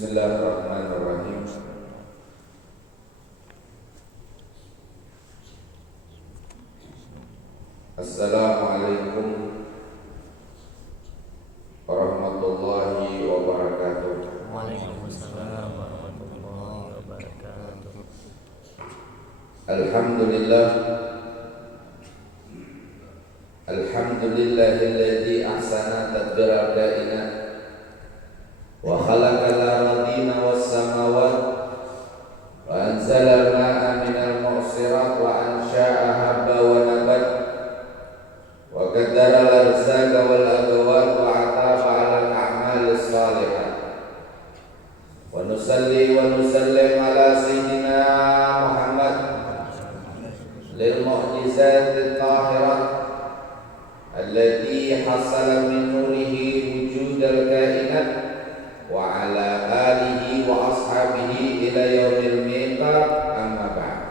Bismillahirrahmanirrahim. Assalamualaikum warahmatullahi wabarakatuh. Waalaikumsalam warahmatullahi wabarakatuh. Alhamdulillah. Alhamdulillahilladzi ahsana tadbira kainat wa khalaqal ardina was samawat wa anzala al-ma'a minal mu'sirat wa ansha'a habba wa nabat wa qaddara al-arzaqa wal adwat wa ataba 'ala al-a'malis salihah wa nusalli wa nusallim ala sayyidina Muhammad lil mu'jizatit tahirat allati hasala min nurihi wujudal kainat wa ala alihi wa ashabihi ila yaumil miqat, amma ba'd.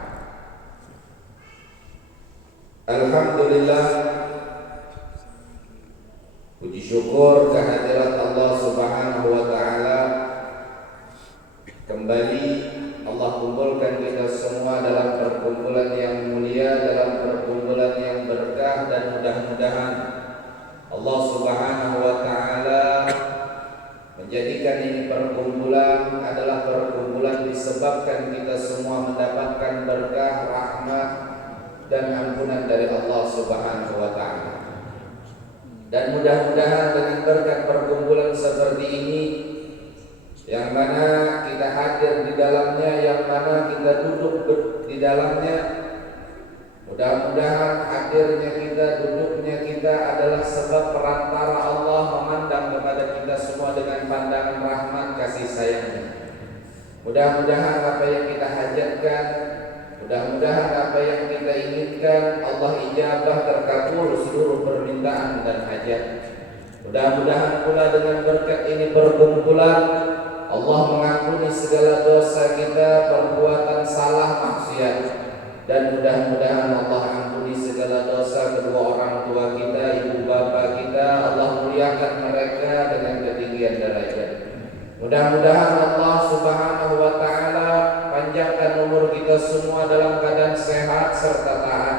Alhamdulillah, puji syukur kehadirat Allah Subhanahu wa taala. Kembali Allah kumpulkan kita semua dalam perkumpulan yang mulia, dalam perkumpulan yang berkah, dan mudah-mudahan Allah Subhanahu wa taala menjadikan ini perkumpulan adalah perkumpulan disebabkan kita semua mendapatkan berkah, rahmat, dan ampunan dari Allah Subhanahu wa taala. Dan mudah-mudahan dengan berkat perkumpulan seperti ini, yang mana kita hadir di dalamnya, yang mana kita duduk di dalamnya, mudah-mudahan hadirnya kita, duduknya kita adalah sebab perantara Allah memandang kepada kita semua dengan pandangan rahmat kasih sayangnya. Mudah-mudahan apa yang kita hajatkan, mudah-mudahan apa yang kita inginkan, Allah ijabah terkabul seluruh permintaan dan hajat. Mudah-mudahan pula dengan berkat ini perkumpulan, Allah mengampuni segala dosa kita, perbuatan salah, maksiat. Dan mudah-mudahan Allah ampuni segala dosa kedua orang tua kita, ibu bapa kita. Allah muliakan mereka dengan ketinggian derajat. Mudah-mudahan Allah Subhanahu wa taala panjangkan umur kita semua dalam keadaan sehat serta taat.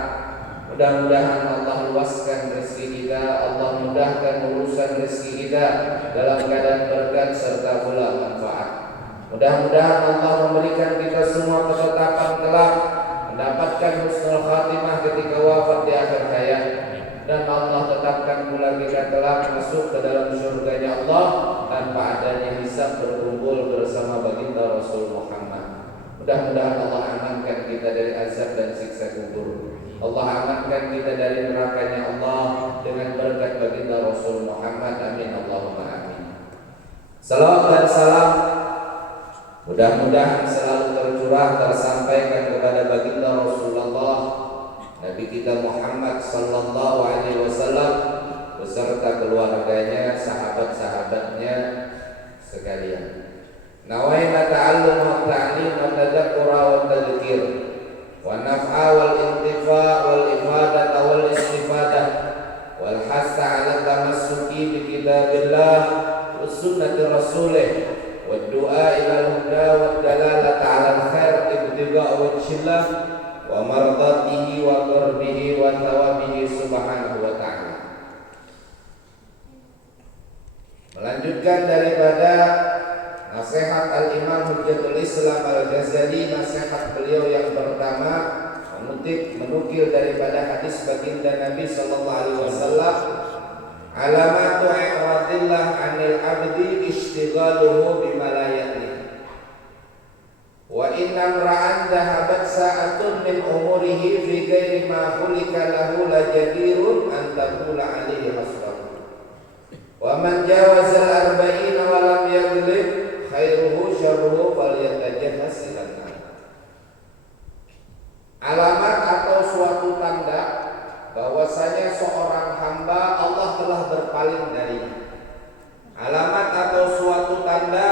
Mudah-mudahan Allah luaskan rezeki kita, Allah mudahkan urusan rezeki kita dalam keadaan berkat serta pula manfaat. Mudah-mudahan Allah memberikan kita semua ketetapan kelak mendapatkan husnul khatimah ketika wafat di akhir hayat, dan Allah tetapkan pula kita kelak masuk ke dalam surganya Allah tanpa adanya hisab, berkumpul bersama baginda Rasul Muhammad. Mudah-mudahan Allah amankan kita dari azab dan siksa kubur. Allah amankan kita dari nerakanya Allah dengan berkat baginda Rasul Muhammad. Amin Allahumma amin. Salawat dan salam mudah-mudahan selalu tercurah, tersampaikan kepada baginda Rasulullah Nabi kita Muhammad sallallahu alaihi wasallam beserta keluarganya, sahabat-sahabatnya sekalian. Nawaina ta'allum wa ta'lim wa tadhakkura wa tadhkir wa naf'a wal intifa wal ifadah wal istifadah wal hasa 'ala tamassuki bi kitabillah wa sunnati rasulih wa du'a ila al-huda wa dalalata 'ala al-khair ibtigha' wajhillah wa mardatihi wa qurbihi wa thawabihi subhanahu wa ta'ala. Melanjutkan daripada nasihat Al-Imam Hujjatul Islam Al-Ghazali, nasihat beliau yang pertama menukil daripada hadis baginda Nabi sallallahu alaihi wasallam, alamatu i'radillah 'anil 'abdi ishtighaluhu bima la ya'ni wa inna ra'an dhahabat sa'atun min umurihi fi ghairi ma khulika lahu la jadirun an taqula 'alaihi hasbuh wa man jawaza al-arba'ina wa lam yaghlib khairuhu syarruhu falyatajahhas ilan. Alamat atau suatu tanda bahwasanya seorang hamba Allah telah berpaling darinya. Alamat atau suatu tanda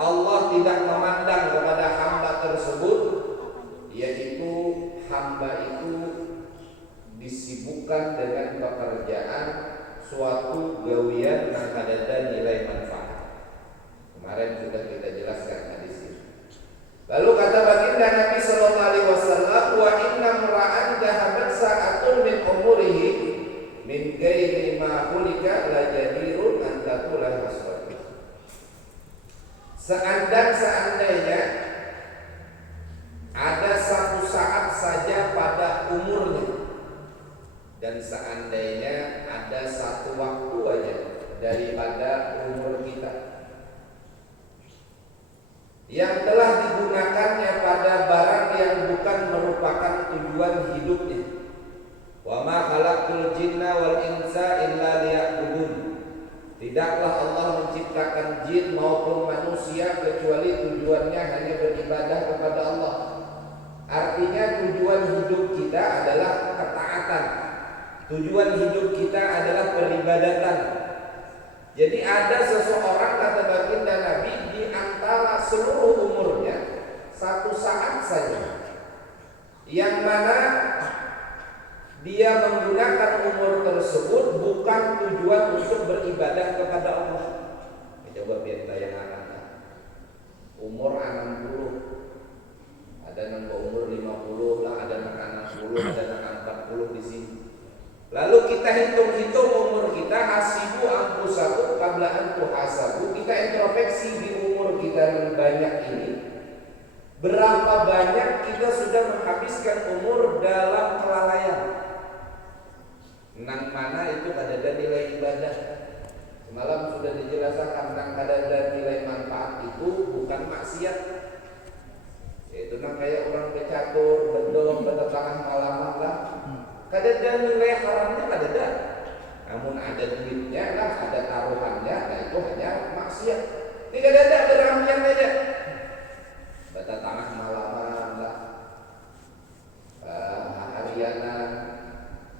Allah tidak memandang kepada hamba tersebut, yaitu hamba itu disibukkan dengan pekerjaan suatu gawian yang ada nilai manfaat. Kemarin sudah kita baginda Nabi sallallahu alaihi wasallam, wa inna mura'an dhahabat sa'atun min umurihi min ghairi ma hulika la jadirun an taqula hasrat. Seandainya ada satu saat saja pada umurnya, dan seandainya ada satu waktu aja daripada umur kita yang telah digunakannya pada barang yang bukan merupakan tujuan hidupnya. Wa ma khalaqtul jinna wal insa illa liya'budun. Tidaklah Allah menciptakan jin maupun manusia kecuali tujuannya hanya beribadah kepada Allah. Artinya tujuan hidup kita adalah ketaatan. Tujuan hidup kita adalah peribadatan. Jadi ada seseorang, kata baginda Nabi, di antara seluruh umurnya satu saat saja yang mana dia menggunakan umur tersebut bukan tujuan untuk beribadah kepada Allah. Coba biar tayang anak-anak. Umur 60, ada yang umur 50 lah, ada anak 60, ada anak 40 di sini. Lalu kita hitung-hitung umur kita, hasibu anfusakum qabla an tuhasabu. Kita introspeksi di umur kita yang banyak ini, berapa banyak kita sudah menghabiskan umur dalam kelalaian. Nang mana itu kadada nilai ibadah. Semalam sudah dijelaskan tentang kadada nilai manfaat itu bukan maksiat. Itu nang kayak orang becatur, bedol, bertetangah malaman lah. Kadada nilai haramnya kadada. Namun ada duitnya lah, ada taruhannya, nah itu hanya maksiat. Ini kadada beramian aja. Bertetangah malaman lah, harianan.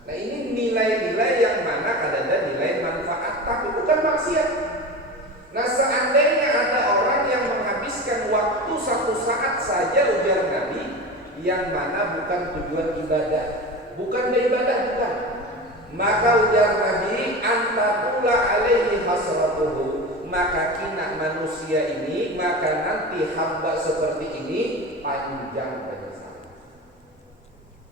Nah ini nilai-nilai yang mana kadang-kadang nilai manfaat tapi bukan maksiat. Nah seandainya ada orang yang menghabiskan waktu satu saat saja, ujar Nabi, yang mana bukan tujuan ibadah, bukan beribadah, bukan, maka ujar Nabi, antaqula alaihi hasratuhu, maka kina manusia ini, maka nanti hamba seperti ini panjang penyesalan.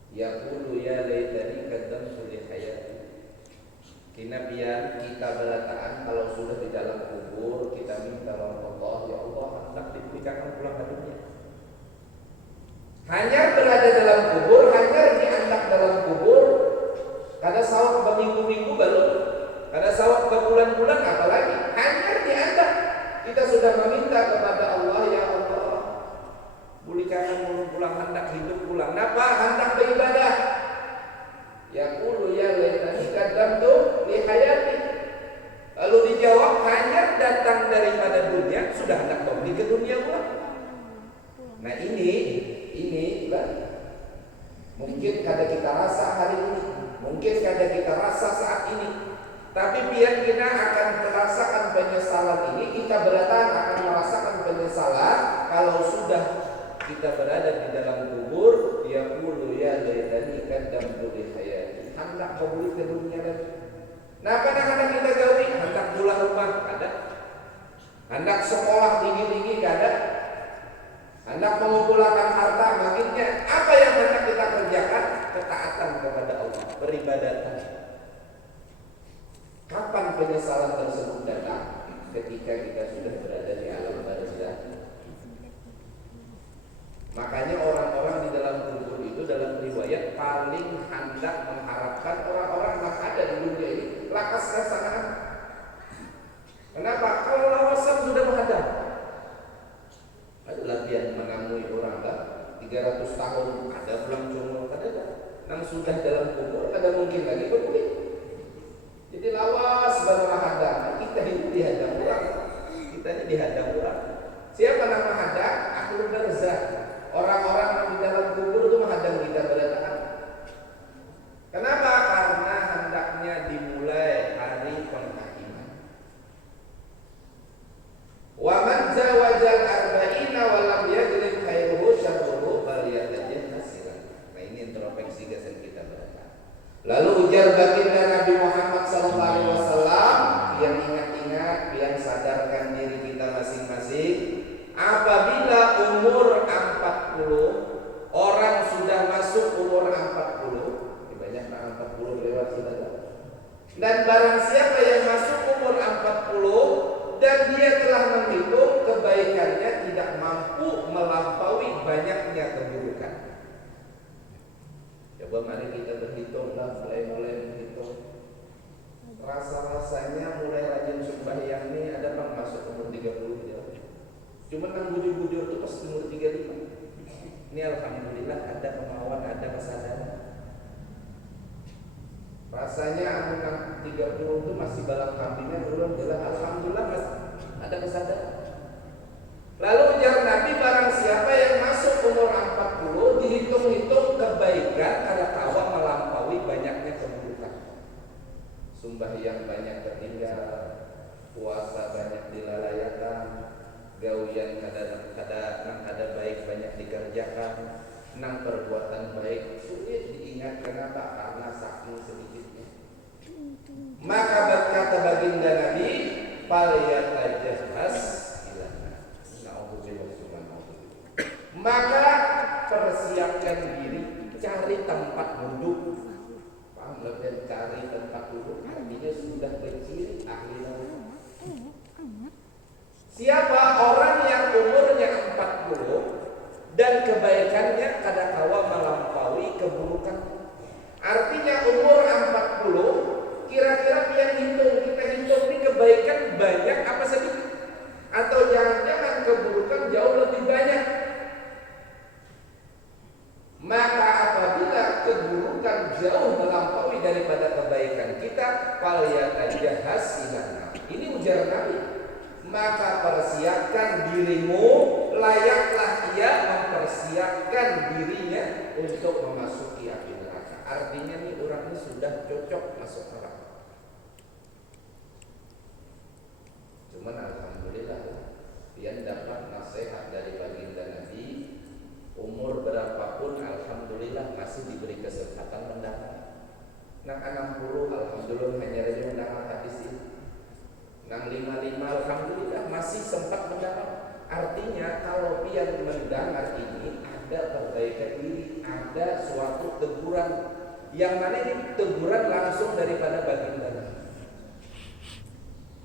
Yaqulu ya laitani qaddamtu li hayati. Kinabian kita berataan kalau sudah di dalam kubur, kita minta kepada Allah, ya Allah hendak diberikan pulang ke dunia. Hanya berada dalam kubur, hanya diandak dalam kubur, kada sawat berminggu-minggu baru, kada sawat berbulan-bulan, apalagi hanya diandak. Kita sudah meminta kepada Allah, ya Allah pulihkan pulang, hendak hidup pulang. Napa? Hendak beribadah. Yaqulu ya laitani qaddamtu li hayati. Lalu dijawab, hanya datang daripada dunia sudah hendak kembali ke dunia pula. Nah ini lah. Mungkin kada kita rasa hari ini, mungkin kada kita rasa saat ini. Tapi biar kita akan merasakan penyesalan ini, kita beratan akan merasakan penyesalan kalau sudah kita berada di dalam kubur. Yaqulu ya laitani qaddamtu li hayati. Hendak kembali ke dunia lagi. Nah kadang-kadang kita gawi, hendak pulang rumah ada, hendak sekolah tinggi-tinggi ada, hendak mengumpulkan harta makinnya. Apa yang hendak kita kerjakan? Ketaatan kepada Allah, beribadatan. Kapan penyesalan tersebut datang? Ketika kita sudah berada di alam barzakh. Makanya orang-orang di dalam kubur itu dalam riwayat paling hendak mengharapkan orang-orang yang ada di dunia ini lakas rasakan. Kenapa? Kalau lawasan sudah menghadap. Ada latihan menamui orang lah 300 tahun ada pulang cuma ada. Nang sudah dalam kubur ada mungkin lagi berpulih. Jadi lawas baru menghadap. Kita ini dihadap orang. Kita ini dihadap orang. Siapa yang menghadap? Ahlul barzakh. Orang-orang yang di dalam kubur itu menghadang kita berataan. Kenapa? Karena hendaknya dimulai hari penghakiman. Wa man zawajal arba'ina wa lam yajlib khairuhu syarruhu falyatajid hasiran. Nah ini introspeksi kesan kita berataan. Lalu ujar baginda Nabi Muhammad sallallahu alaihi wasallam, Dan barang siapa yang masuk umur 40 dan dia telah menghitung kebaikannya tidak mampu melampaui banyaknya keburukan. Coba mari kita berhitung lah, mulai berhitung. Rasa-rasanya mulai rajin sembahyang ini ada bang masuk umur 30 ya. Cuma nang bujur-bujur itu pas umur 35. Ini alhamdulillah ada kemauan, ada kesadaran. Rasanya anak 30 itu masih balap kambingnya belum jelas. Alhamdulillah masih ada kesadaran. Lalu ujar Nabi, barang siapa yang masuk umur 40 dihitung-hitung kebaikan kada kawa melampaui banyaknya keburukan. Sembahyang banyak tertinggal, puasa banyak dilalayakan, gawian kada baik banyak dikerjakan, nang perbuatan baik sulit diingat. Kenapa? Karena saking sedikitnya. Maka berkata baginda Nabi, "Falyatajahhas ilana." Maka persiapkan diri, cari tempat duduk. Paham? Lebih cari tempat duduk artinya sudah berciri ahli naungan. Siapa orang yang umurnya 40 dan kebaikannya kadangkala melampaui keburukan. Artinya umur 40 kira-kira kita hitung ini kebaikan banyak apa sedikit, atau jangan-jangan keburukan jauh lebih banyak. Maka apabila keburukan jauh melampaui daripada kebaikan kita, falyatajahhas ilana. Ini ujar Nabi. Maka persiapkan dirimu, layaklah ia mempersiapkan dirinya untuk memasuki api neraka. Artinya nih orang ini sudah cocok masuk neraka. Cuman alhamdulillah dia dapat nasihat dari baginda Nabi. Umur berapapun alhamdulillah masih diberi kesempatan mendengar. Nang 60 alhamdulillah hanya ada mendengar hadis ini. Nang 55 alhamdulillah masih sempat mendengar. Artinya kalau pian mendengar ini ada perbaikan diri, ada suatu teguran yang mana ini teguran langsung daripada baginda Nabi.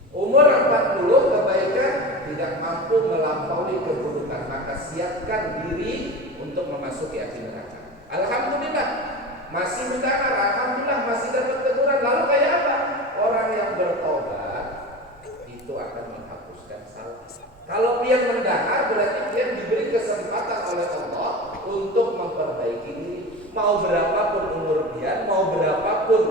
Umur 40 kebaikan tidak mampu melampaui keburukan, maka siapkan diri untuk memasuki api neraka. Alhamdulillah masih mendengar, alhamdulillah masih dapat teguran. Lalu kayak apa? Orang yang bertobat itu akan menghapuskan salah. Kalau dia mendengar berarti dia diberi kesempatan oleh Allah untuk memperbaiki diri. Mau berapapun umur dia, mau berapapun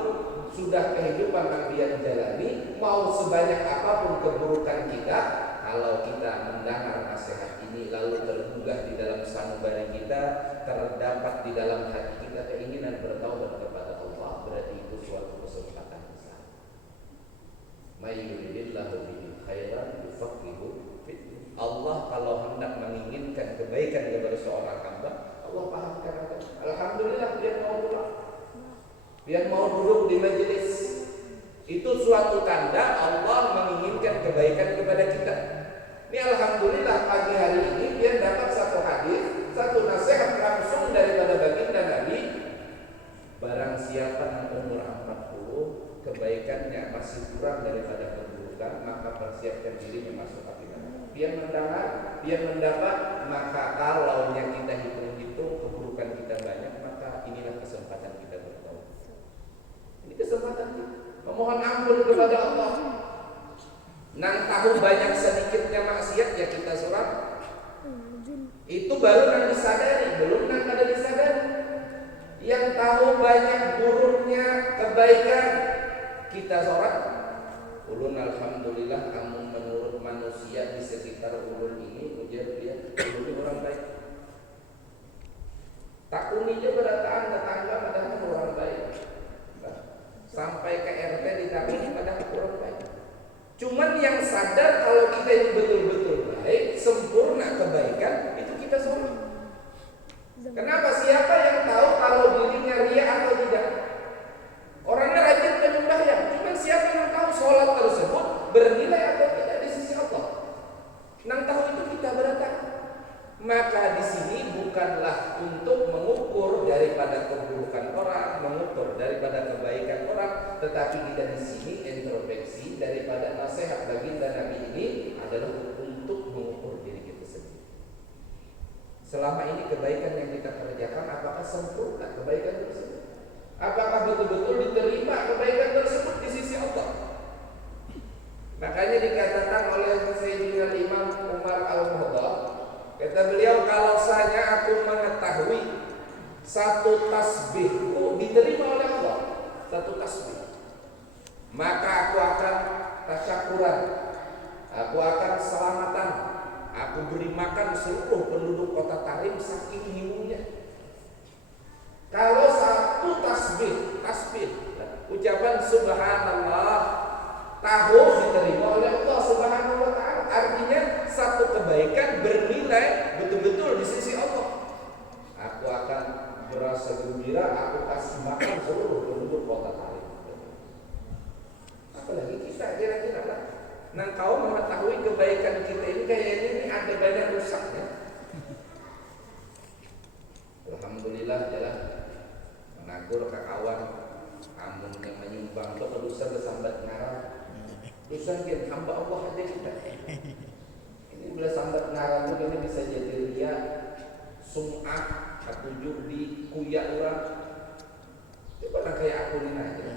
sudah kehidupan yang dia jalani, mau sebanyak apapun keburukan kita, kalau kita mendengar nasihat ini lalu tergugah di dalam sanubari kita, terdapat di dalam hati kita keinginan bertaubat kepada Allah, berarti itu suatu kesempatan besar. May yuridillahu bihi khairan yufaqihu fid. Allah kalau hendak menginginkan kebaikan kepada seorang hamba, Allah pahamkan agama. Alhamdulillah dia mau pulang, dia mau duduk di majelis. Itu suatu tanda Allah menginginkan kebaikan kepada kita. Ini alhamdulillah pagi hari ini dia dapat satu hadis, satu nasihat langsung daripada baginda Nabi. Barang siapa yang umur 40 kebaikannya masih kurang daripada keburukan, maka persiapkan dirinya masuk api neraka. Dia mendengar, dia mendapat, maka kalau yang kita hitung-hitung keburukan kita banyak, maka inilah kesempatan kita bertaubat. Ini kesempatan kita memohon ampun kepada Allah. Nang tahu banyak sedikitnya maksiat ya kita sholat. Itu baru nang disadari, belum nang ada disadari. Yang tahu banyak buruknya kebaikan kita sholat. Ulun alhamdulillah amun menurut manusia di sekitar ulun ini ujar dia ulun ini orang baik. Takuni aja berataan tetangga padahal orang baik. Sampai ke RT ditakuni padahal orang baik. Cuman yang sadar kalau kita ini betul-betul baik, sempurna kebaikan, itu kita sholat. Kenapa? Siapa yang tahu kalau dirinya riya atau tidak? Orangnya rajin penyembahyang, cuman siapa yang tahu sholat tersebut bernilai atau tidak di sisi Allah? Nang tahu itu kita beratakan. Maka di sini bukanlah untuk mengukur daripada keburukan orang, mengukur daripada kebaikan orang, tetapi kita di sini introspeksi daripada nasihat baginda Nabi ini adalah untuk mengukur diri kita sendiri. Selama ini kebaikan yang kita kerjakan, apakah sempurna kebaikan tersebut? Apakah betul-betul diterima kebaikan tersebut di sisi Allah? Makanya dikatakan oleh Sayyidina Imam Umar Al-Muhdar, kata beliau, kalau saja aku mengetahui satu tasbihku diterima oleh Allah, satu tasbih, maka aku akan tasyakuran, aku akan selamatan, aku beri makan seluruh penduduk kota Tarim saking hingungnya. Kalau satu tasbih, ucapan subhanallah tahun diterima oleh Allah Subhanahu wa taala, artinya satu kebaikan bernilai betul-betul di sisi Allah. Aku akan berasa gembira, aku kasih makan seluruh penduduk kota Tarim. Apalagi kita kira-kira lah. Nah, kau mengetahui kebaikan kita ini kayaknya ini ada banyak rusaknya. Alhamdulillah jalan menagur ke kawan amun yang menyumbang itu kedusan kesambat ngarang. Dusan kian hamba Allah aja kita. Ini bila sambat ngarang itu ini bisa jadi ria, sum'ah, ketujuh di kuya orang. Coba lah kayak aku ini aja.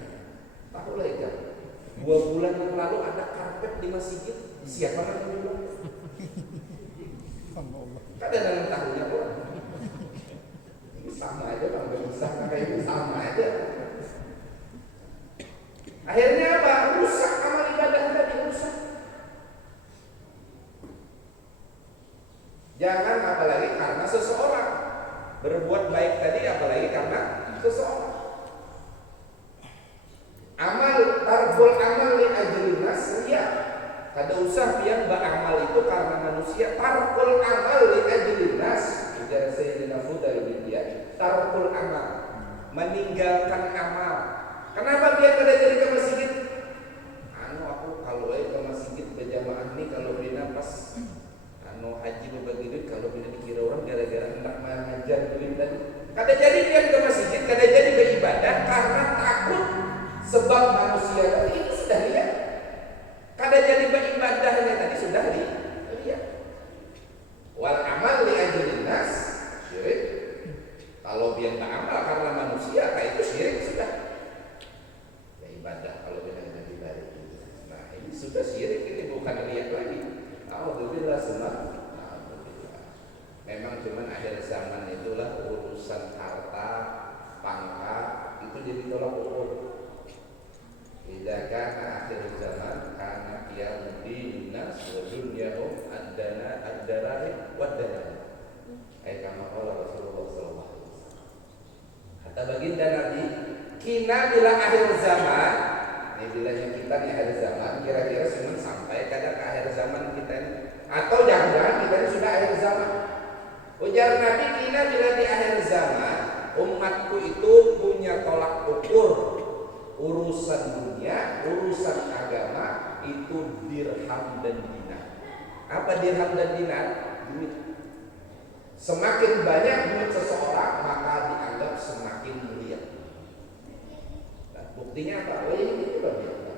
Tahu lah ya. 2 bulan yang lalu ada karpet di masjid. Siapa yang menyumbang? Ada dalam tahunya orang. Ini sama aja bang, gak bisa kayak ini sama aja. Akhirnya apa? Rusak amal ibadah tadi, rusak. Jangan apalagi karena seseorang berbuat baik tadi, apalagi karena seseorang. Amal tarful amal li ajli nas, ya. Kada usah pian beramal itu karena manusia. Tarful amal li ajli nas, ujar Sayyidina Fudail bin Iyad. Tarful amal, meninggalkan amal. Kenapa dia kada jadi ke masjid? Aku kalau ke masjid berjamaah nih kalau bina pas haji berbagi duit, kalau bina dikira orang gara-gara hendak mengajar duit tadi. Kada jadi dia ke masjid, kada jadi beribadah karena takut sebab manusia tadi itu sudah lihat. Kada jadi beribadahnya tadi sudah lihat. Wal amal li ajlin nas syirik. Kalau dia tak amal karena manusia, kayak itu syirik sudah. Ibadah kalau kita ibadah itu. Nah, ini sudah syirik, ini bukan lihat lagi. Alhamdulillah sunat. Alhamdulillah. Memang cuman akhir zaman itulah urusan harta, pangkat itu jadi tolak ukur. Tidak karena akhir zaman karena yang dinas wa dunyahum ad-darari wad-darari. Kama qala Rasulullah sallallahu alaihi wasallam. Kata baginda Nabi, kina bila akhir zaman, ini bilanya kita di akhir zaman, kira-kira cuma sampai kadang ke akhir zaman kita ini, atau jangan-jangan kita ini sudah akhir zaman. Ujar Nabi, kina bila di akhir zaman, umatku itu punya tolak ukur urusan dunia, urusan agama itu dirham dan dinar. Apa dirham dan dinar? Duit. Semakin banyak duit seseorang, maka dianggap semakin mulia. Buktinya apa? Oh ini juga biasa.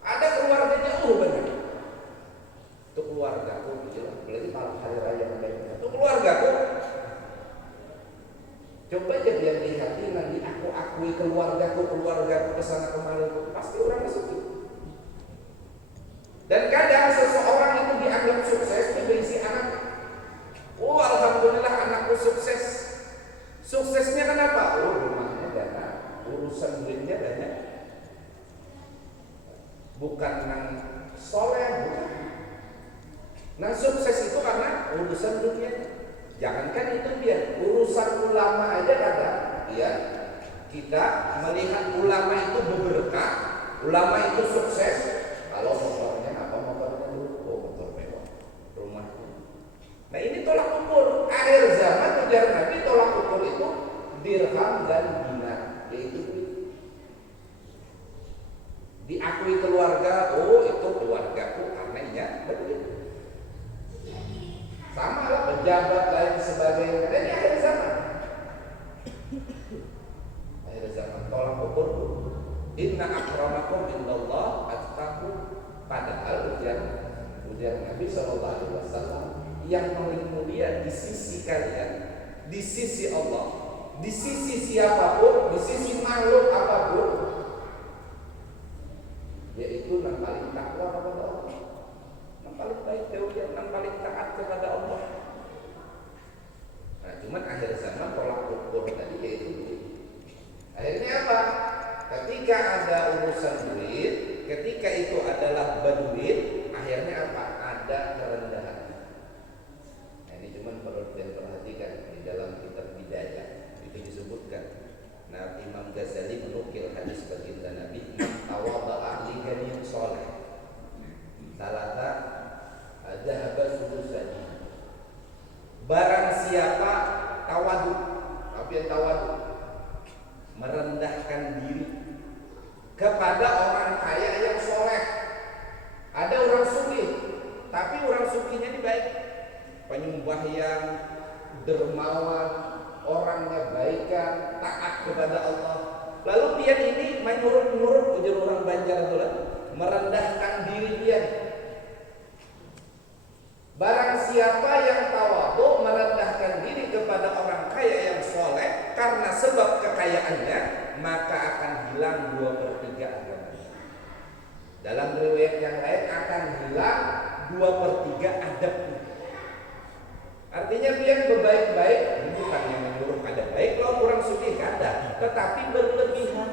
Ada keluarga jauh banyak. Itu keluargaku, jelas. Apalagi malam hari raya mereka. Itu keluargaku. Coba aja dia lihat ini nanti aku akui keluargaku kesana kemari, pasti orang masuki. Dan kadang seseorang itu dianggap sukses berisi anak. Oh alhamdulillah anakku sukses. Suksesnya kenapa? Oh rumahnya dana. Urusan duitnya banyak. Bukan nang soleh, bukan. Nang sukses itu karena urusan dunia. Jangankan itu biar urusan ulama aja kadang, ya kita melihat ulama itu berberkah, ulama itu sukses. Kalau motornya apa motornya dulu? Oh motor mewah, rumahnya. Nah ini tolak ukur. Akhir zaman ujar Nabi tolak ukur itu dirham dan dinar, yaitu diakui keluarga. Oh itu keluargaku karena ini betul. Sama lah pejabat lain sebagainya. Dan ini akhir zaman. di sisi Allah, di sisi siapapun, di sisi makhluk apapun, yaitu yang paling takwa kepada Allah, yang paling baik tauhid, yang paling taat kepada Allah. Nah, cuman akhir zaman tolak ukur tadi yaitu duit. Akhirnya apa? Ketika ada urusan duit, ketika itu adalah berduit, akhirnya apa? Ada kerendahan. Nah, ini cuman perlu diperhatikan di dalam kitab Bidayah itu disebutkan. Nah, Imam Ghazali menukil hadis baginda Nabi, tawadha'a li ghaniyin shalih. Salata dhahaba sulusani. Barang siapa tawadu, apa yang tawadu? Merendahkan diri kepada orang kaya yang soleh. Ada orang sugih, tapi orang sugihnya ini baik, penyembah yang dermawan, orangnya baikan, taat kepada Allah. Lalu dia ini menyuruh ujar orang Banjar itu lah, merendahkan diri dia. Barang siapa yang tawadhu, merendahkan diri kepada orang kaya yang soleh karena sebab kekayaannya, maka akan hilang 2/3 agamanya. Dalam riwayat yang lain akan hilang 2/3 adabnya. Artinya dia berbaik-baik, bukan yang menyuruh ada baik, kalau orang sugih ada, tetapi berlebihan.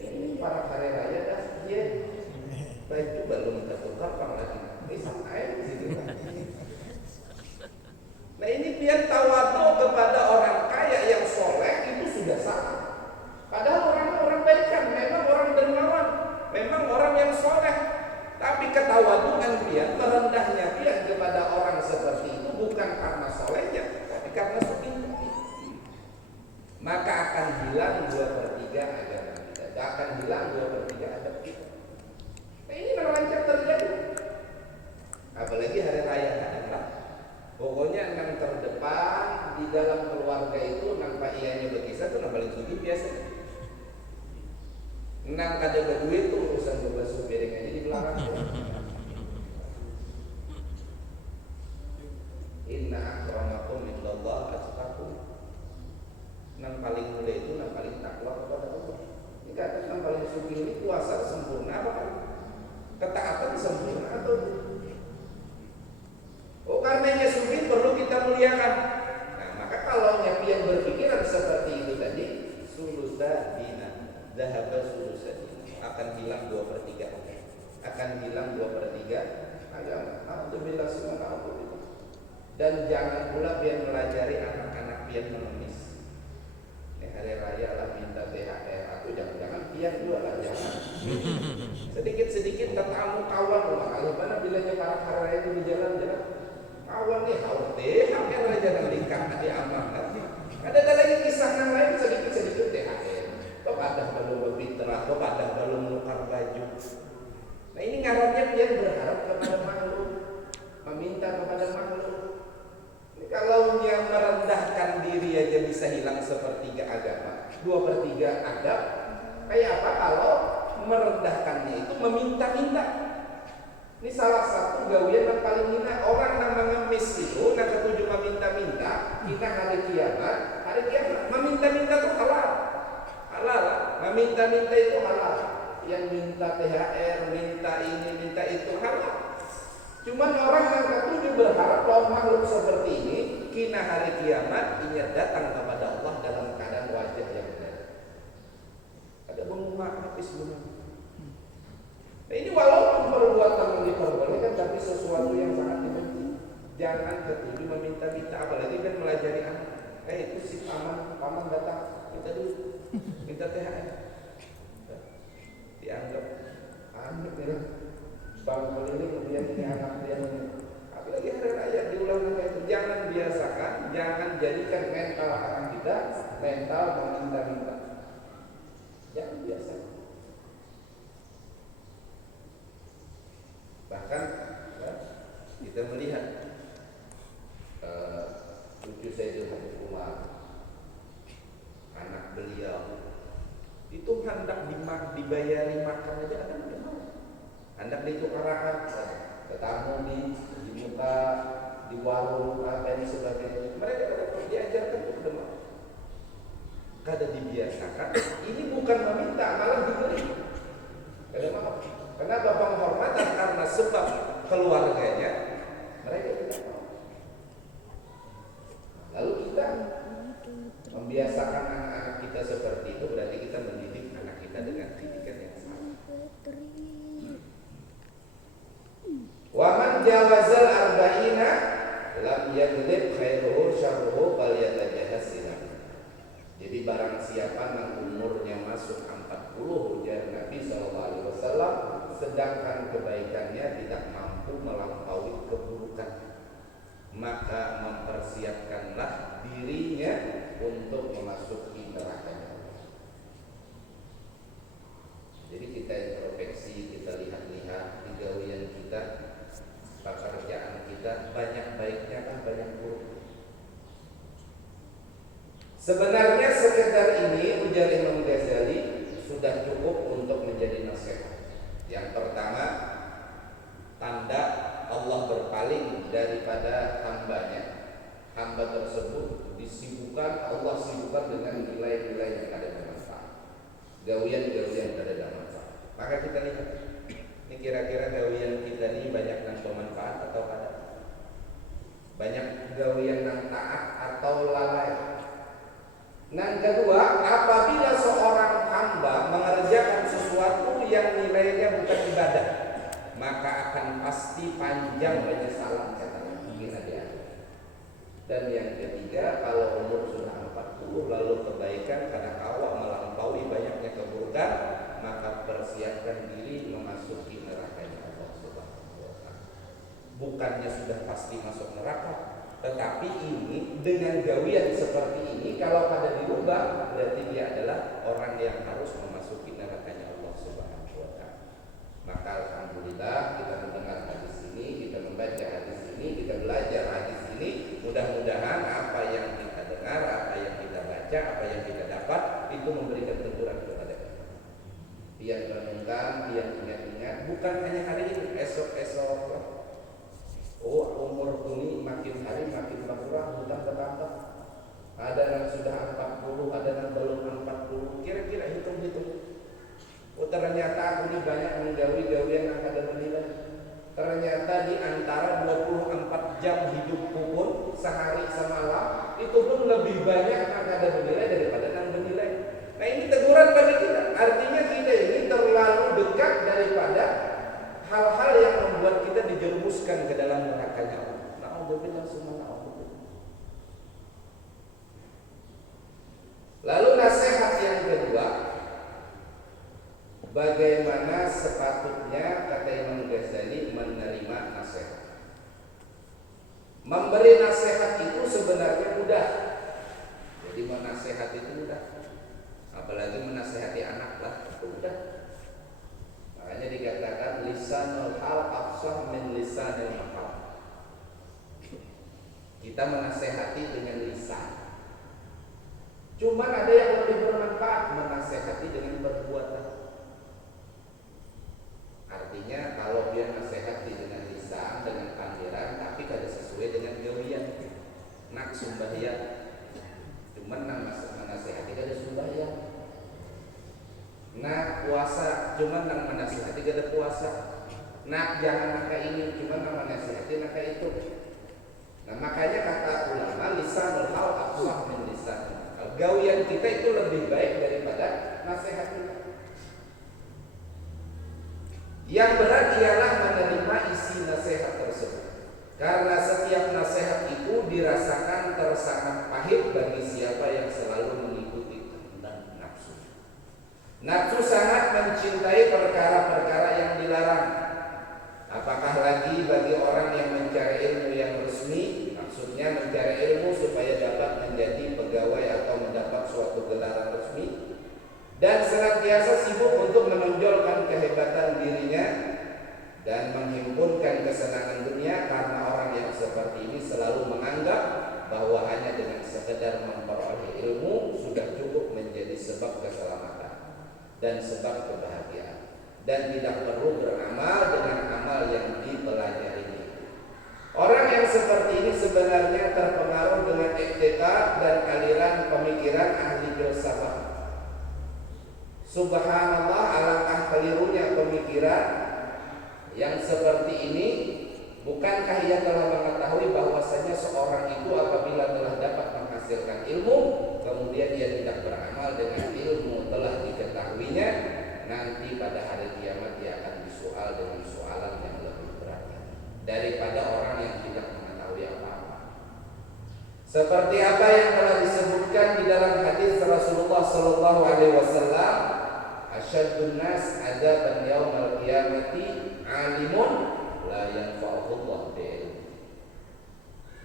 Ini para hari raya dah dia baju belum tertukar lagi. Ini santai di situ. Nah, ini biar tawadhu kepada orang kaya yang soleh itu sudah salah. Padahal orangnya orang baikan, memang orang dermawan, memang orang yang soleh. Tapi ketawaduan dia, merendahnya dia kepada orang seperti itu bukan karena solehnya, tapi karena sugihnya. Maka akan hilang 2/3 agama kita, akan hilang 2/3 adab kita. Nah, ini merancang terjadi. Apalagi hari raya kadang-kadang. Pokoknya yang terdepan di dalam keluarga itu nampak ianya berkisah itu paling sugih biasa. Nang kada berduit itu urusan berbasuh piring aja di belakang. Inna akramakum indallah atqakum. Nang paling mulia itu nang paling takwa kepada Allah. Ini kata nang paling sugih ini puasa sempurna apa kan? Ketaatan sempurna atau? Oh, karenanya sugih perlu kita muliakan. Nah, maka kalau yang berpikiran seperti itu tadi, sulusa dina, dhahaba sulusa dina, akan hilang 2/3 agama. Akan hilang 2/3 agama. Alhamdulillah semua itu. Dan jangan pula biar melajari anak-anak biar mengemis. Ini hari raya lah minta THR, aku jangan-jangan pian juga lah, jangan. Sedikit-sedikit tetamu kawan lah. Kalau mana bilangnya para hari raya itu di jalan-jalan. Awal nih THR aja ngelingkar di amanat. Ada lagi kisah yang lain sedikit-sedikit THR. Kok ada belum berfitrah, kok ada belum menukar baju. Nah, ini ngarannya dia berharap kepada makhluk, meminta kepada makhluk. Ini kalau yang merendahkan diri aja bisa hilang 1/3 agama, 2/3 adab. Kayak apa kalau merendahkannya itu meminta-minta? Ini salah satu gawian yang paling hina. Orang yang mengemis itu, yang ketujuh meminta-minta, kita hari kiamat meminta-minta itu halal. Halal, meminta-minta itu halal. Yang minta THR, minta ini, minta itu halal. Cuman orang yang ketujuh berharap bahwa makhluk seperti ini, kina hari kiamat, ini datang kepada Allah dalam keadaan wajah yang benar. Ada bunga habis bunga. Nah, ini walaupun perbuatan yang diperbolehkan, tapi sesuatu yang sangat dibenci. Jangan ketujuh meminta-minta, apalagi kan melajari anak. Itu si paman datang, kita dulu minta THR. Dianggap aneh ya. Bangkul ini kemudian ini anak dia ini. Apalagi hari raya diulang kayak itu. Jangan biasakan, jangan jadikan mental anak kita mental meminta-minta. Jangan biasakan. Bahkan kita melihat cucu Sayyidul Habib Umar, anak beliau itu hendak dibayari makan aja ada nggak mau, hendak ditukarakan, ketamu di muka di warung apa ini sebagainya. Mereka kadang diajarkan untuk demam. Kadang dibiasakan. Ini bukan meminta, malah diberi. Kadang mau. Kenapa penghormatan? Karena sebab keluarganya mereka tidak mau. Lalu kita membiasakan anak-anak kita seperti itu, berarti kita mendidik anak kita dengan didikan yang salah. Wa man jawazal arba'ina lam yaglib khairuhu syarruhu bal yatajahaz sinan. Jadi barang siapa yang umurnya masuk 40 ujar Nabi SAW, sedangkan kebaikannya tidak mampu melampaui keburukan, maka mempersiapkanlah dirinya untuk memasuki neraka. Jadi kita introspeksi, kita lihat-lihat di gawean kita, pekerjaan kita, banyak baiknya kan banyak buruk. Sebenarnya sekedar ini ujar Imam Ghazali sudah cukup untuk menjadi nasihat. Yang pertama, tanda Allah berpaling daripada hambanya. Hamba tersebut disibukkan, Allah sibukkan dengan nilai-nilai yang ada dalam manfaat, gawian-gawian yang ada dalam manfaat. Maka kita lihat, ini kira-kira gawian kita ini banyak yang bermanfaat atau ada? Banyak gawian yang taat atau lalai? Nah, kedua, apabila seorang hamba mengerjakan sesuatu yang nilainya bukan ibadah, maka akan pasti panjang penyesalan catatan mungkin ada. Dan yang ketiga, kalau umur sudah 40 lalu kebaikan karena awak melampaui banyaknya keburukan, maka persiapkan diri memasuki nerakanya Allah Subhanahu wa Ta'ala. Bukannya sudah pasti masuk neraka, tetapi ini dengan gawian seperti ini kalau pada dirubah berarti dia adalah orang yang harus memasuki nerakanya Allah Subhanahu wa Ta'ala. Maka alhamdulillah kita mendengar hadis ini, kita membaca hadis ini, kita belajar hadis ini. Mudah-mudahan apa yang kita dengar, apa yang kita baca, apa yang kita dapat itu memberikan teguran kepada kita. Biar renungkan, biar ingat-ingat, bukan hanya hari ini, esok-esok. Oh, umur ini makin hari makin berkurang, hutang bertambah. Ada yang sudah 40, ada yang belum 40. Kira-kira hitung-hitung. Oh, ternyata aku ini banyak menggawi-gawian yang ada bernilai. Ternyata di antara 24 jam hidupku pun sehari semalam itu pun lebih banyak yang ada bernilai daripada yang bernilai. Nah, ini teguran bagi kita. Artinya kita ini terlalu dekat daripada hal-hal yang membuat kita dijerumuskan ke dalam nerakanya Allah. Na'udzubillah summa na'udzubillah. Lalu nasihat yang kedua, bagaimana sepatutnya kata Imam Ghazali menerima nasihat. Memberi nasihat itu sebenarnya mudah. Jadi menasihat itu mudah. Apalagi menasihati anak lah, itu mudah. Makanya dikatakan lisanul hal afsah min lisanil maqal. Kita menasehati dengan lisan. Cuman ada yang lebih bermanfaat menasehati dengan perbuatan. Artinya kalau dia nasehati dengan lisan, dengan panggilan, tapi kada sesuai dengan gawian. Nak sumbahyang. Cuman nang menasehati kada sumbahyang. Nak puasa, cuman nang menasihati kada puasa. Nak jangan naka ini, cuman nang menasihati naka itu. Nah, makanya kata ulama lisanul hal afsah min lisan. Gawian kita itu lebih baik daripada nasihat kita. Yang berat ialah menerima isi nasihat tersebut. Karena setiap nasihat itu dirasakan tersangat pahit bagi siapa yang selalu mengikuti kehendak nafsu. Nafsu sangat mencintai perkara-perkara yang dilarang. Apakah lagi bagi orang yang mencari ilmu yang resmi, maksudnya mencari ilmu supaya dapat menjadi pegawai atau mendapat suatu gelaran resmi, dan senantiasa sibuk untuk menonjolkan kehebatan dirinya dan menghimpunkan kesenangan dunia. Karena orang yang seperti ini selalu menganggap bahwa hanya dengan sekedar memperoleh ilmu sudah cukup menjadi sebab keselamatan dan sebab kebahagiaan, dan tidak perlu beramal dengan amal yang dipelajarinya. Orang yang seperti sebenarnya terpengaruh dengan iktikad dan aliran pemikiran ahli filsafat. Subhanallah, alangkah kelirunya pemikiran yang seperti ini. Bukankah ia telah mengetahui bahwasanya seorang itu apabila telah dapat menghasilkan ilmu, kemudian ia tidak beramal dengan ilmu telah diketahuinya, nanti pada hari kiamat dia akan disoal dengan soalan yang lebih berat daripada orang yang tidak mengetahui apa-apa. Seperti apa yang telah disebutkan di dalam hadis Rasulullah sallallahu alaihi wasallam, asyaddun nas adzaban yaumal qiyamati alimun la yanfa'ullah bi'ilmi.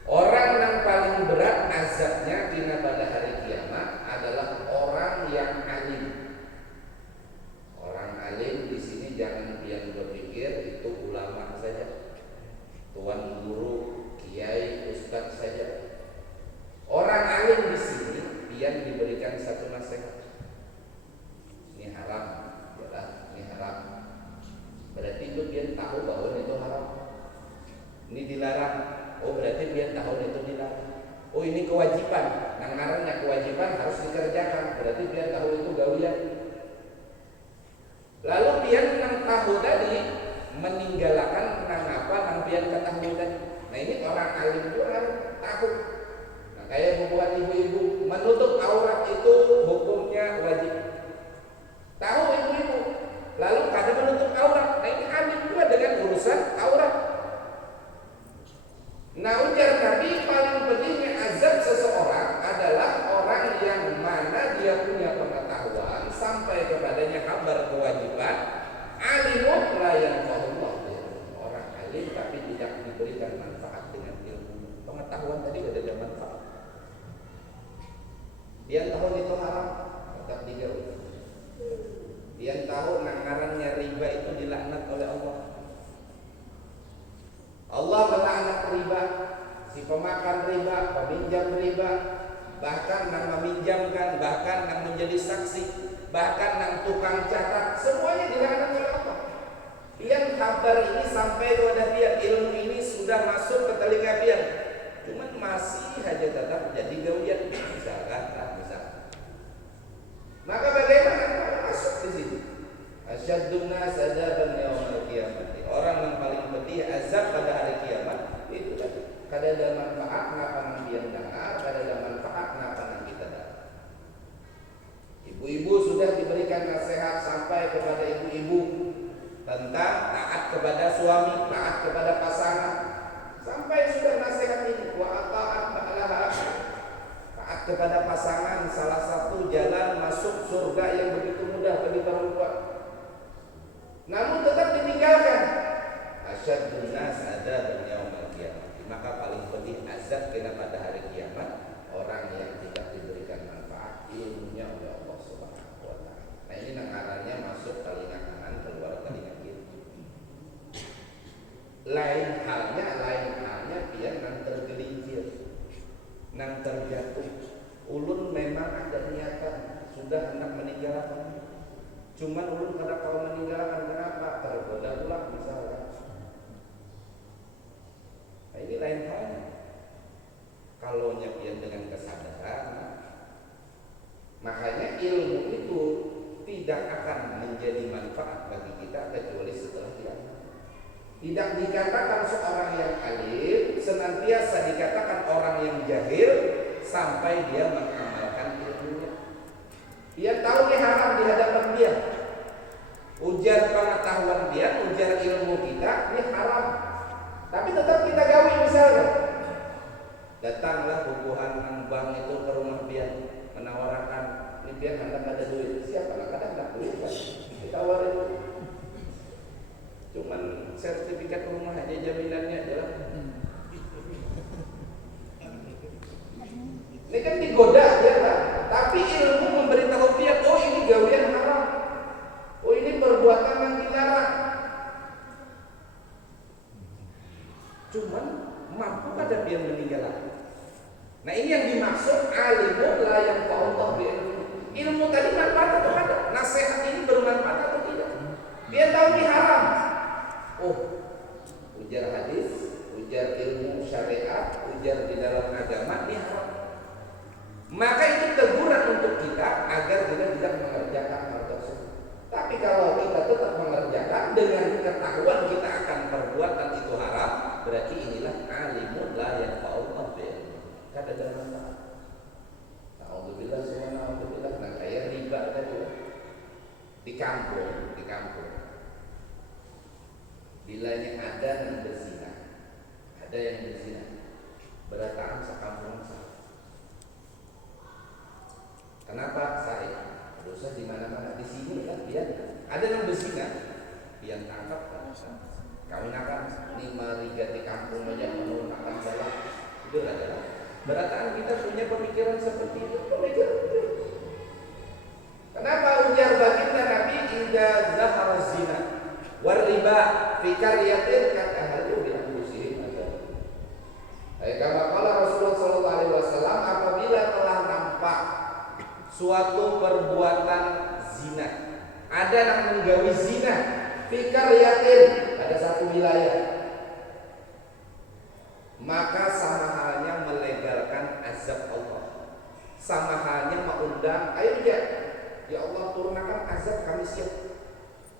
Orang yang paling berat azabnya kina pada hari kiamat adalah orang yang alim. Orang alim di sini jangan pian berpikir itu ulama saja, tuan guru, kiai, ustaz saja. Orang alim di sini pian diberikan satu nasihat. Ini haram, yalah, ini haram. Berarti itu dia tahu bahwa itu haram. Ini dilarang. Oh berarti dia tahu itu dilarang. Oh ini kewajiban. Yang ngarannya kewajiban harus dikerjakan. Berarti dia tahu itu gawian. Lalu dia yang tahu tadi meninggalkan nang apa nang dia ketahui tadi. Nah ini orang alim itu harus tahu. Nah kayak buat ibu-ibu menutup aurat itu hukumnya wajib. Tahu ibu-ibu. Lalu kadang menutup aurat. Nah ini alim juga dengan urusan aurat. Nah ujar Nabi, paling pentingnya azab seseorang adalah orang yang mana dia punya pengetahuan sampai kepadanya kabar kewajiban, alimun la yanfa'ullah, orang alim tapi tidak diberikan manfaat dengan ilmu. Pengetahuan tadi tidak ada manfaat. Dia tahu itu haram, tetap dijauhi. Dia tahu nanggarannya riba itu dilaknat oleh Allah. Allah melaknat riba, si pemakan riba, peminjam riba, bahkan yang meminjamkan, bahkan yang menjadi saksi, bahkan yang tukang catat, semuanya dilaknat oleh Allah. Pian kabar ini sampai kepada pian, ilmu ini sudah masuk ke telinga pian, cuman masih saja tetap jadi gawian, misalkan. Maka bagaimana kalau masuk di sini? Asyaddun nas adzaban yaumil qiyamah. Orang yang paling pedih azab pada hari kiamat itu tadi. Kada ada manfaat ngapa nang dia dengar, kada ada manfaat ngapa nang kita dengar. Ibu-ibu sudah diberikan nasihat sampai kepada ibu-ibu tentang taat kepada suami, taat kepada pasangan. Sampai sudah nasihat ini wa ata'at ba'laha. Taat kepada pasangan salah satu jalan masuk surga yang begitu mudah bagi perempuan. Namun tetap ditinggalkan. Asyaddun nas adzaban yaumil qiyamah. Maka paling pedih azab kena pada hari kiamat orang yang tidak diberikan manfaat ilmunya oleh Allah Subhanahu wa taala. Nah ini nangarannya masuk telinga kanan, keluar telinga kiri. Lain halnya biar nang tergelincir, nang terjatuh. Ulun memang ada niatan sudah hendak meninggalkan. Cuman ulun kada kau meninggalkan, kenapa? Tergoda ulang misalnya. Nah ini lain halnya. Kalau nyepian dengan kesadaran, makanya ilmu itu tidak akan menjadi manfaat bagi kita kecuali setelah diamalkan. Tidak dikatakan seorang yang alim, senantiasa dikatakan orang yang jahil sampai dia mengamalkan ilmunya. Dia tahu ini haram di hadapan dia. Ujar pengetahuan dia, ujar ilmu kita, ini haram. Tapi tetap kita gawi misalnya. Datanglah bubuhan bank itu ke rumah dia menawarkan, ini dia hendak ada duit. Siapa nak ada duit kan? Ditawarin. Cuman sertifikat rumah aja jaminannya adalah. Ini kan digoda dia kan? Tapi ilmu memberitahu dia, oh ini gawian haram, oh ini perbuatan yang dilarang. Cuman mampu kada dia meninggalkan. Nah ini yang dimaksud alimun la yanfa'ullah bi'ilmi. Ilmu Maka itu teguran untuk kita agar kita tidak mengerjakan hal tersebut. Tapi kalau kita tetap mengerjakan dengan ketahuan kita akan perbuatan itu haram, berarti inilah alimun la yanfa'ullah bihi. Kada ada manfaat. Alhamdulillah semua alhamdulillah. Nah kayak riba tadi di kampung, bilanya ada yang berzina, berataan sekampung saya. Kenapa saya? Dosa di mana-mana, di sini kan biar ada yang berzina, biar tangkap kan. Kawin akan ini marigat di kampung aja menurut akan salah. Itu adalah berataan kita punya pemikiran seperti itu, pemikiran itu. Kenapa ujar baginda Nabi idza zahara zina war riba fi qaryatin kan ahlu bi anfusihim ada. Kama qala Rasulullah sallallahu alaihi wasallam, apabila telah nampak suatu perbuatan zina, ada yang menggawi zina fi qaryatin, pada satu wilayah, maka sama halnya melegalkan azab Allah, sama halnya mengundang ayo ya Allah turunkan azab kami siap.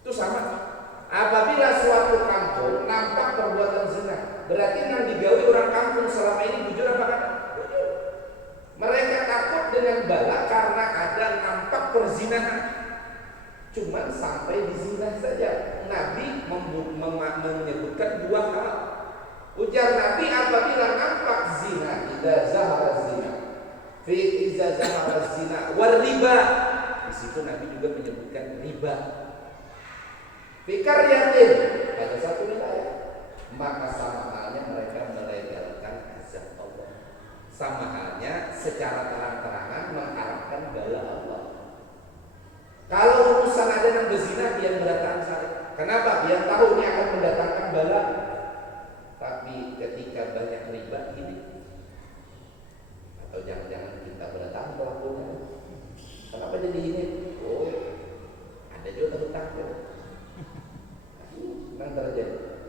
Itu sama. Apabila suatu kampung nampak perbuatan zina, berarti yang digawi orang kampung selama ini bujur apa kan? Bujur. Mereka takut dengan bala karena ada nampak perzinahan. Cuman sampai di zina saja. Nabi menyebutkan dua hal. Ujar Nabi, apabila nampak zina, idza zahara zina war riba. Di situ Nabi juga menyebutkan riba. Fikar yatim pada satu wilayah, maka sama halnya mereka melegalkan azab Allah. Sama halnya secara terang-terangan mengharapkan bala Allah. Kalau urusan ada yang berzina, dia berataan saya. Kenapa? Dia tahu ini akan mendatangkan bala. Tapi ketika banyak riba ini, atau jangan-jangan kita berataan pelakunya. Kenapa jadi ini? Oh, ada juga terutang. Memang terjadi.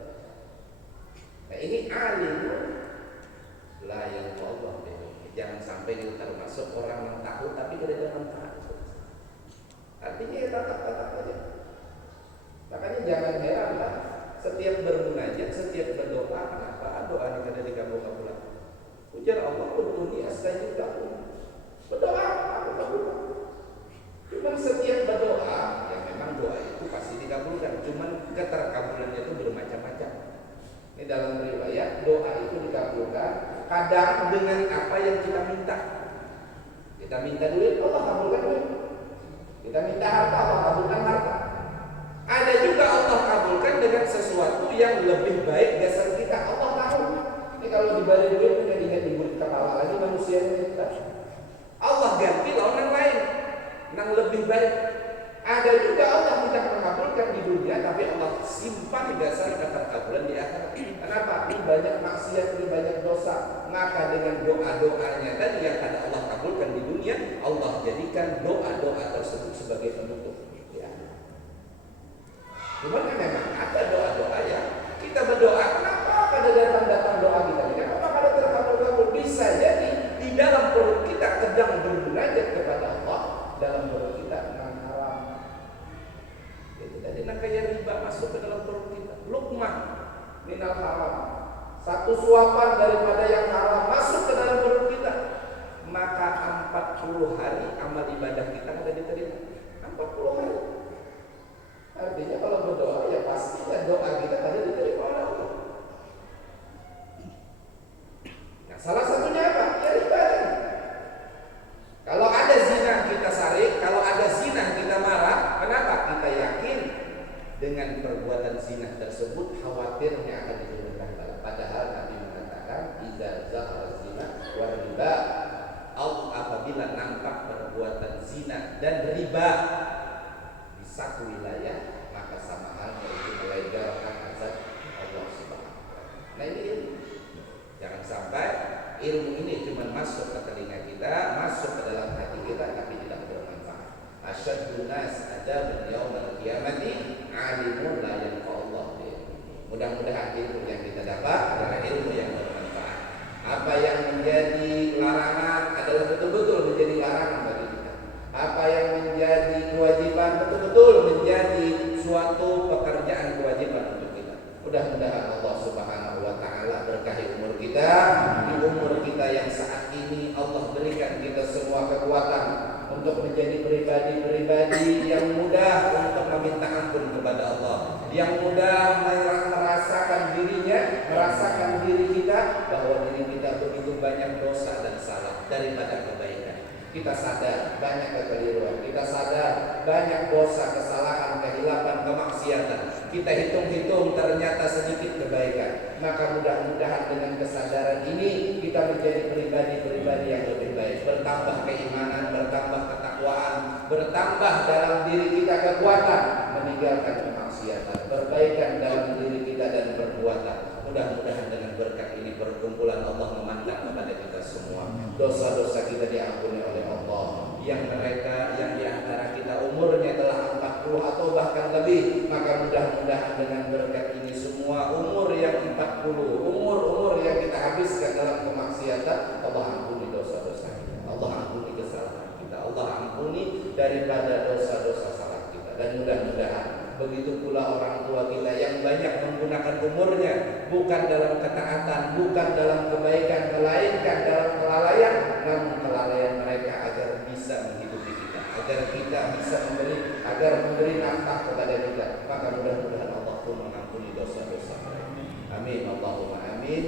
Nah ini alim la yanfa'ullah bihi. Jangan sampai kita termasuk orang yang tahu tapi tidak ada manfaat. Artinya ya tatap aja. Makanya jangan heran lah, setiap bermunajat, setiap berdoa, kenapa doa ini kada dikabul-kabul? Ujar Allah, ud'uni astajib lakum. Berdoa, aku kabulkan. Cuma setiap berdoa, ya memang doa itu pasti dikabulkan. Cuman keterkabulannya itu bermacam-macam. Ini dalam riwayat doa itu dikabulkan kadang dengan apa yang kita minta. Kita minta duit, Allah kabulkan duit. Kita minta harta, Allah kabulkan harta. Ada juga Allah kabulkan dengan sesuatu yang lebih baik dasar kita. Allah tahu. Ini kalau dibalik duit udah ingat di kepala lagi manusia kita. Allah ganti lawan yang lain. Yang lebih baik. Ada juga Allah tidak mengabulkan di dunia, tapi Allah simpan dasar keterkabulan di akhirat. Kenapa? Ini banyak maksiat, ini banyak dosa. Maka dengan doa-doanya tadi yang ada Allah kabulkan di dunia, Allah jadikan doa-doa tersebut sebagai penutup. Ya. Cuman memang ada doa-doa ya. Kita berdoa, kenapa pada datang-datang doa kita? Kenapa pada terkabul-kabul? Bisa jadi di dalam perut kita sedang bermunajat kepada Allah. Dalam perut kita memang haram. Itu tadi kayak riba masuk ke dalam perut kita. Luqmah minal haram. Satu suapan daripada yang haram masuk ke dalam perut kita. Maka 40 hari amal ibadah kita ada diterima. 40 hari. Artinya kalau berdoa ya pastinya doa kita ada diterima oleh Allah. Nah, salah satunya apa? Ya riba. Kalau ada zina kita sarik, kalau ada zina kita marah, kenapa? Kita yakin dengan perbuatan zina tersebut khawatirnya akan diturunkan bala. Padahal Nabi mengatakan idza zahara zina wa riba, apabila nampak perbuatan zina dan riba di satu wilayah, maka sama halnya itu melegalkan azab Allah Subhanahu wa taala. Nah ini jangan sampai ilmu ini cuma masuk ke telinga kita, masuk ke dalam hati kita, tapi tidak bermanfaat. Asyadun nas adaban yaumil qiyamati alimun la yanfa'ullah bihi. Mudah-mudahan ilmu yang kita dapat adalah ilmu yang bermanfaat. Apa yang menjadi larangan adalah betul-betul Allah Subhanahu wa taala berkahi umur kita. Di umur kita yang saat ini Allah berikan kita semua kekuatan untuk menjadi pribadi-pribadi yang mudah untuk meminta ampun kepada Allah, yang mudah merasakan diri kita bahwa diri kita begitu banyak dosa dan salah daripada kebaikan. Kita sadar banyak kekeliruan, kita sadar banyak dosa, kesalahan, kehilapan, kemaksiatan. Kita hitung-hitung ternyata sedikit kebaikan. Maka mudah-mudahan dengan kesadaran ini kita menjadi pribadi-pribadi yang lebih baik, bertambah keimanan, bertambah ketakwaan, bertambah dalam diri kita kekuatan meninggalkan kemaksiatan, perbaikan dalam diri kita dan perbuatan. Mudah-mudahan dengan berkat ini perkumpulan Allah memandang kepada kita semua. Dosa-dosa kita diampuni oleh Allah. Yang mereka yang diantara kita umurnya telah 40 atau bahkan lebih, maka mudah-mudahan dengan berkat ini semua umur yang 40, umur yang kita habiskan dalam kemaksiatan, Allah ampuni dosa-dosa kita, Allah ampuni kesalahan kita, Allah ampuni daripada dosa-dosa salah kita. Dan mudah-mudahan begitu pula orang tua kita yang banyak menggunakan umurnya bukan dalam ketaatan, bukan dalam kebaikan, melainkan dalam kelalaian. Namun kelalaian mereka agar bisa menghidupi kita, agar kita bisa memberi nafkah kepada kita. Maka mudah-mudahan Allah pun mengampuni dosa-dosa mereka. Amin, Allahumma amin.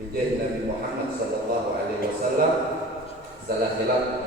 Bijahi Nabi Muhammad sallallahu alaihi wasallam. Salah khilaf